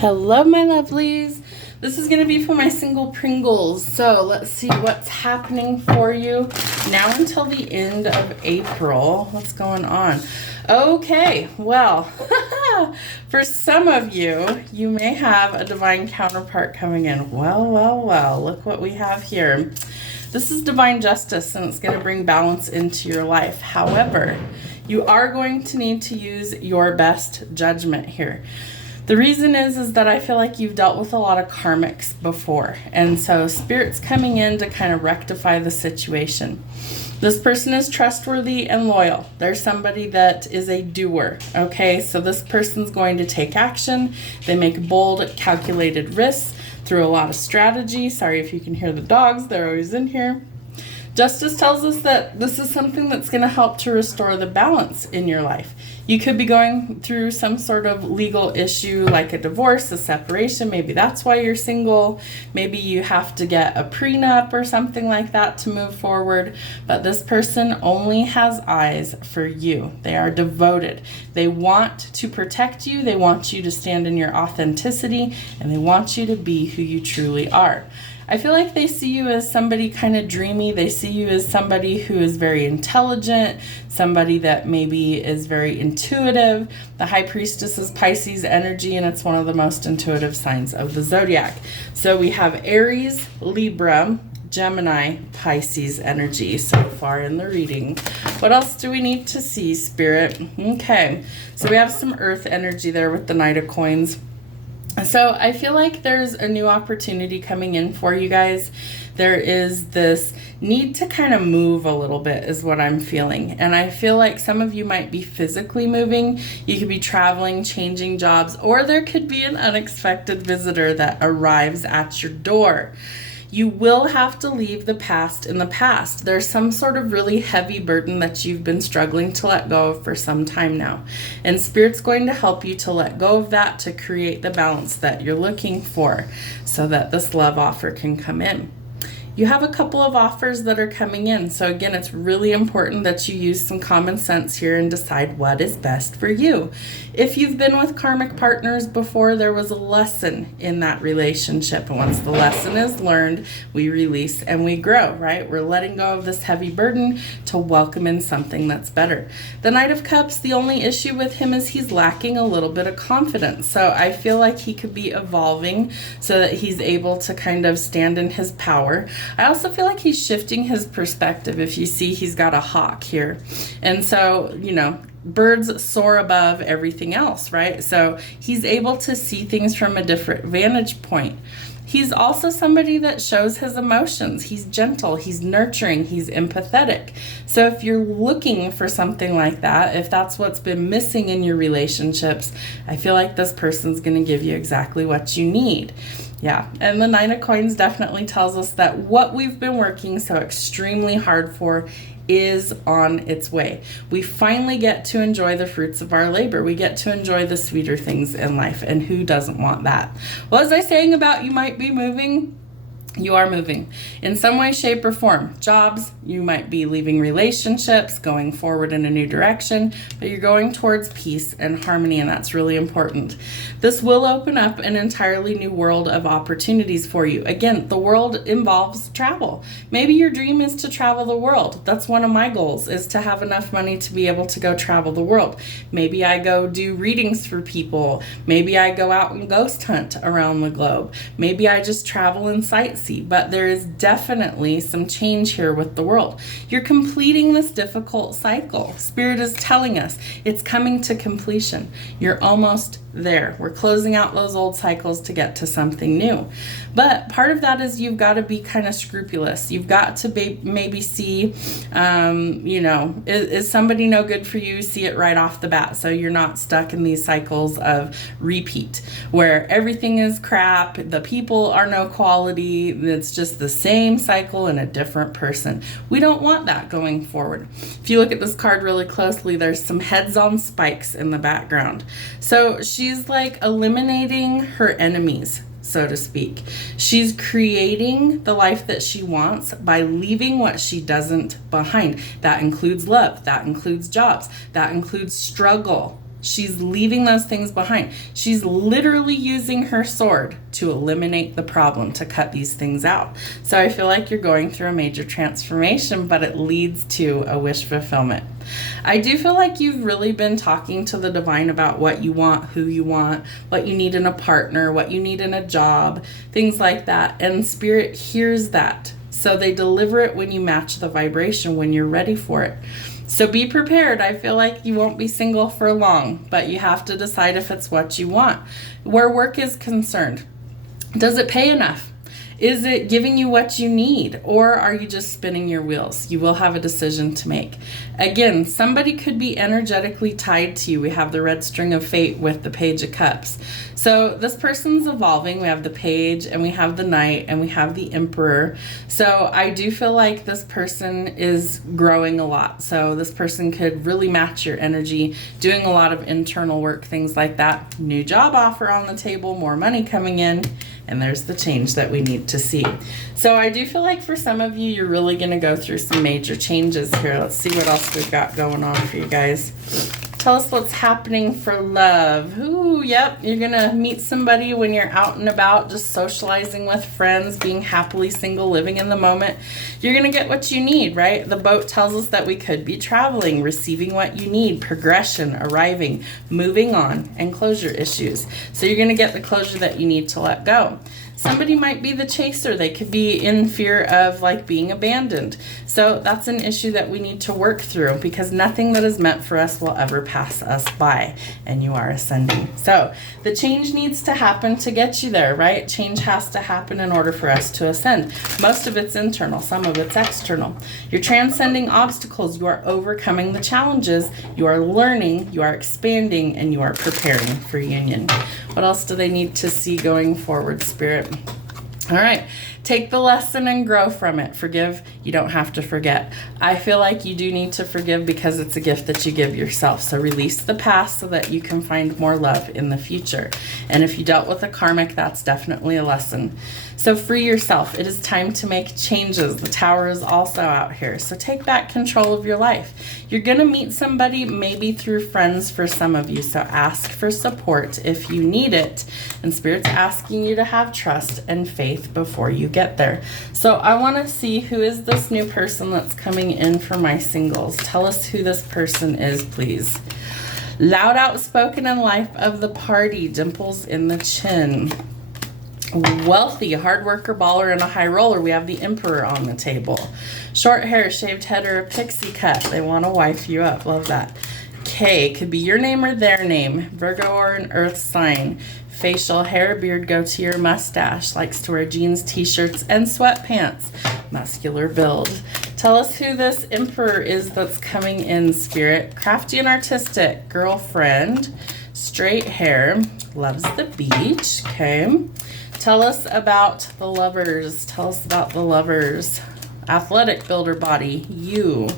Hello, my lovelies. This is going to be for my single Pringles. So let's see what's happening for you now until the end of April. What's going on? Okay, well, for some of you, you may have a divine counterpart coming in. Well, look what we have here. This is divine justice, and it's going to bring balance into your life. However, you are going to need to use your best judgment here. The reason is that I feel like you've dealt with a lot of karmics before, and so Spirit's coming in to kind of rectify the situation. This person is trustworthy and loyal. They're somebody that is a doer, okay? So this person's going to take action. They make bold, calculated risks through a lot of strategy. Sorry if you can hear the dogs. They're always in here. Justice tells us that this is something that's going to help to restore the balance in your life. You could be going through some sort of legal issue like a divorce, a separation. Maybe that's why you're single. Maybe you have to get a prenup or something like that to move forward. But this person only has eyes for you. They are devoted. They want to protect you. They want you to stand in your authenticity, and they want you to be who you truly are. I feel like they see you as somebody kind of dreamy. They see you as somebody who is very intelligent, somebody that maybe is very intuitive. The High Priestess is Pisces energy, and it's one of the most intuitive signs of the zodiac. So we have Aries, Libra, Gemini, Pisces energy so far in the reading. What else do we need to see, Spirit? Okay, so we have some Earth energy there with the Knight of Coins. So I feel like there's a new opportunity coming in for you guys. There is this need to kind of move a little bit is what I'm feeling. And I feel like some of you might be physically moving. You could be traveling, changing jobs, or there could be an unexpected visitor that arrives at your door. You will have to leave the past in the past. There's some sort of really heavy burden that you've been struggling to let go of for some time now. And Spirit's going to help you to let go of that to create the balance that you're looking for so that this love offer can come in. You have a couple of offers that are coming in. So again, it's really important that you use some common sense here and decide what is best for you. If you've been with karmic partners before, there was a lesson in that relationship. And once the lesson is learned, we release and we grow, right? We're letting go of this heavy burden to welcome in something that's better. The Knight of Cups, the only issue with him is he's lacking a little bit of confidence. So I feel like he could be evolving so that he's able to kind of stand in his power. I also feel like he's shifting his perspective. If you see, he's got a hawk here. And so, birds soar above everything else, right? So he's able to see things from a different vantage point. He's also somebody that shows his emotions. He's gentle, he's nurturing, he's empathetic. So if you're looking for something like that, if that's what's been missing in your relationships, I feel like this person's going to give you exactly what you need. Yeah, and the Nine of Coins definitely tells us that what we've been working so extremely hard for is on its way. We finally get to enjoy the fruits of our labor. We get to enjoy the sweeter things in life, and who doesn't want that? What was I saying about you might be moving? You are moving in some way, shape, or form. Jobs, you might be leaving relationships, going forward in a new direction, but you're going towards peace and harmony, and that's really important. This will open up an entirely new world of opportunities for you. Again, the world involves travel. Maybe your dream is to travel the world. That's one of my goals, is to have enough money to be able to go travel the world. Maybe I go do readings for people. Maybe I go out and ghost hunt around the globe. Maybe I just travel and sightsee. But there is definitely some change here with the world. You're completing this difficult cycle. Spirit is telling us it's coming to completion. You're almost there. We're closing out those old cycles to get to something new. But part of that is you've got to be kind of scrupulous. You've got to maybe see, is somebody no good for you? See it right off the bat. So you're not stuck in these cycles of repeat where everything is crap. The people are no quality. It's just the same cycle in a different person. We don't want that going forward. If you look at this card really closely, there's some heads on spikes in the background. So she's like eliminating her enemies, so to speak. She's creating the life that she wants by leaving what she doesn't behind. That includes love. That includes jobs. That includes struggle. She's leaving those things behind. She's literally using her sword to eliminate the problem, to cut these things out. So I feel like you're going through a major transformation, but it leads to a wish fulfillment. I do feel like you've really been talking to the divine about what you want, who you want, what you need in a partner, what you need in a job, things like that. And Spirit hears that. So they deliver it when you match the vibration, when you're ready for it. So be prepared. I feel like you won't be single for long, but you have to decide if it's what you want. Where work is concerned, does it pay enough? Is it giving you what you need, or are you just spinning your wheels? You will have a decision to make. Again, somebody could be energetically tied to you. We have the red string of fate with the Page of Cups. So this person's evolving. We have the Page, and we have the Knight, and we have the Emperor. So I do feel like this person is growing a lot. So this person could really match your energy, doing a lot of internal work, things like that. New job offer on the table, more money coming in, and there's the change that we need to see. So I do feel like for some of you, you're really going to go through some major changes here. Let's see what else we've got going on for you guys. Tell us what's happening for love. Ooh, yep. You're going to meet somebody when you're out and about, just socializing with friends, being happily single, living in the moment. You're going to get what you need, right? The boat tells us that we could be traveling, receiving what you need, progression, arriving, moving on, and closure issues. So you're going to get the closure that you need to let go. Somebody might be the chaser. They could be in fear of like being abandoned. So that's an issue that we need to work through, because nothing that is meant for us will ever pass us by, and you are ascending. So the change needs to happen to get you there, right? Change has to happen in order for us to ascend. Most of it's internal, some of it's external. You're transcending obstacles. You are overcoming the challenges. You are learning, you are expanding, and you are preparing for union. What else do they need to see going forward, Spirit? All right, take the lesson and grow from it. Forgive, you don't have to forget. I feel like you do need to forgive because it's a gift that you give yourself. So release the past so that you can find more love in the future. And if you dealt with a karmic, that's definitely a lesson. So free yourself. It is time to make changes. The Tower is also out here. So take back control of your life. You're going to meet somebody maybe through friends for some of you. So ask for support if you need it. And Spirit's asking you to have trust and faith before you get there. So I want to see, who is this new person that's coming in for my singles? Tell us who this person is, please. Loud, outspoken, and life of the party. Dimples in the chin. Wealthy, hard worker, baller, and a high roller. We have the Emperor on the table. Short hair, shaved head, or a pixie cut. They want to wife you up. Love that. K, could be your name or their name. Virgo or an earth sign. Facial hair, beard, goatee, or mustache. Likes to wear jeans, t-shirts, and sweatpants. Muscular build. Tell us who this Emperor is that's coming in, Spirit. Crafty and artistic. Girlfriend. Straight hair. Loves the beach. Okay. Tell us about the lovers. Tell us about the lovers. Athletic, builder body. You.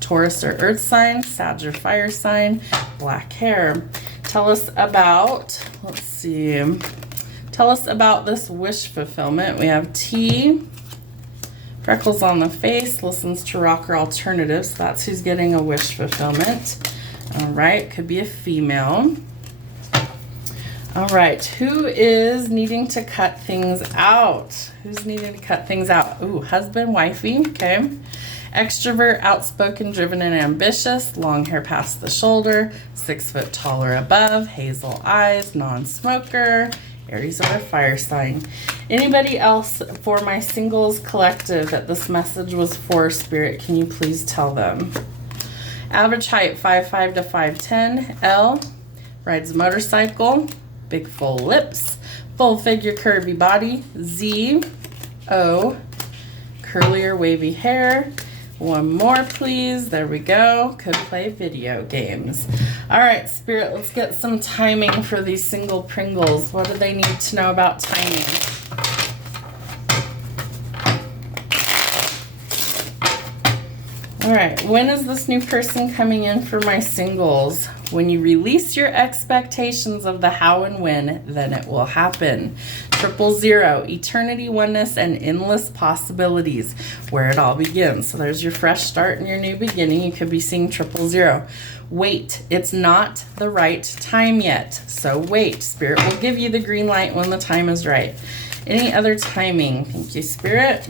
Taurus or earth sign. Sag or fire sign. Black hair. Tell us about, let's see. Tell us about this wish fulfillment. We have T. Freckles on the face. Listens to rocker alternatives. That's who's getting a wish fulfillment. All right. Could be a female. All right, who is needing to cut things out? Who's needing to cut things out? Ooh, husband, wifey, okay. Extrovert, outspoken, driven, and ambitious. Long hair past the shoulder. 6 foot tall or above. Hazel eyes, non-smoker. Aries or a fire sign. Anybody else for my singles collective that this message was for, Spirit? Can you please tell them? Average height, 5'5" to 5'10". L. Rides a motorcycle. Big full lips, full figure curvy body. Z. O. Curly or wavy hair. One more, please. There we go. Could play video games. All right, Spirit, let's get some timing for these single Pringles. What do they need to know about timing? All right, when is this new person coming in for my singles? When you release your expectations of the how and when, then it will happen. 000, eternity, oneness, and endless possibilities, where it all begins. So there's your fresh start and your new beginning. You could be seeing 000. Wait, it's not the right time yet. So wait, Spirit will give you the green light when the time is right. Any other timing? Thank you, Spirit.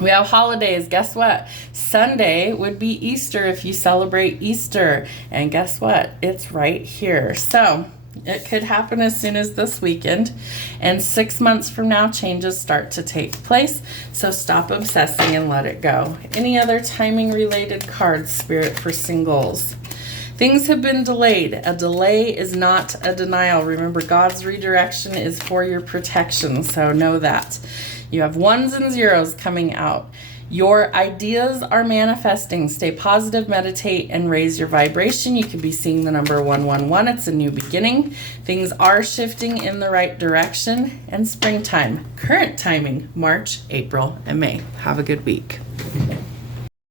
We have holidays. Guess what? Sunday would be Easter if you celebrate Easter. And guess what? It's right here. So it could happen as soon as this weekend. And 6 months from now, changes start to take place. So stop obsessing and let it go. Any other timing related cards, Spirit, for singles? Things have been delayed. A delay is not a denial. Remember, God's redirection is for your protection. So know that. You have 1s and 0s coming out. Your ideas are manifesting. Stay positive, meditate, and raise your vibration. You could be seeing the number 111. It's a new beginning. Things are shifting in the right direction. And springtime, current timing, March, April, and May. Have a good week.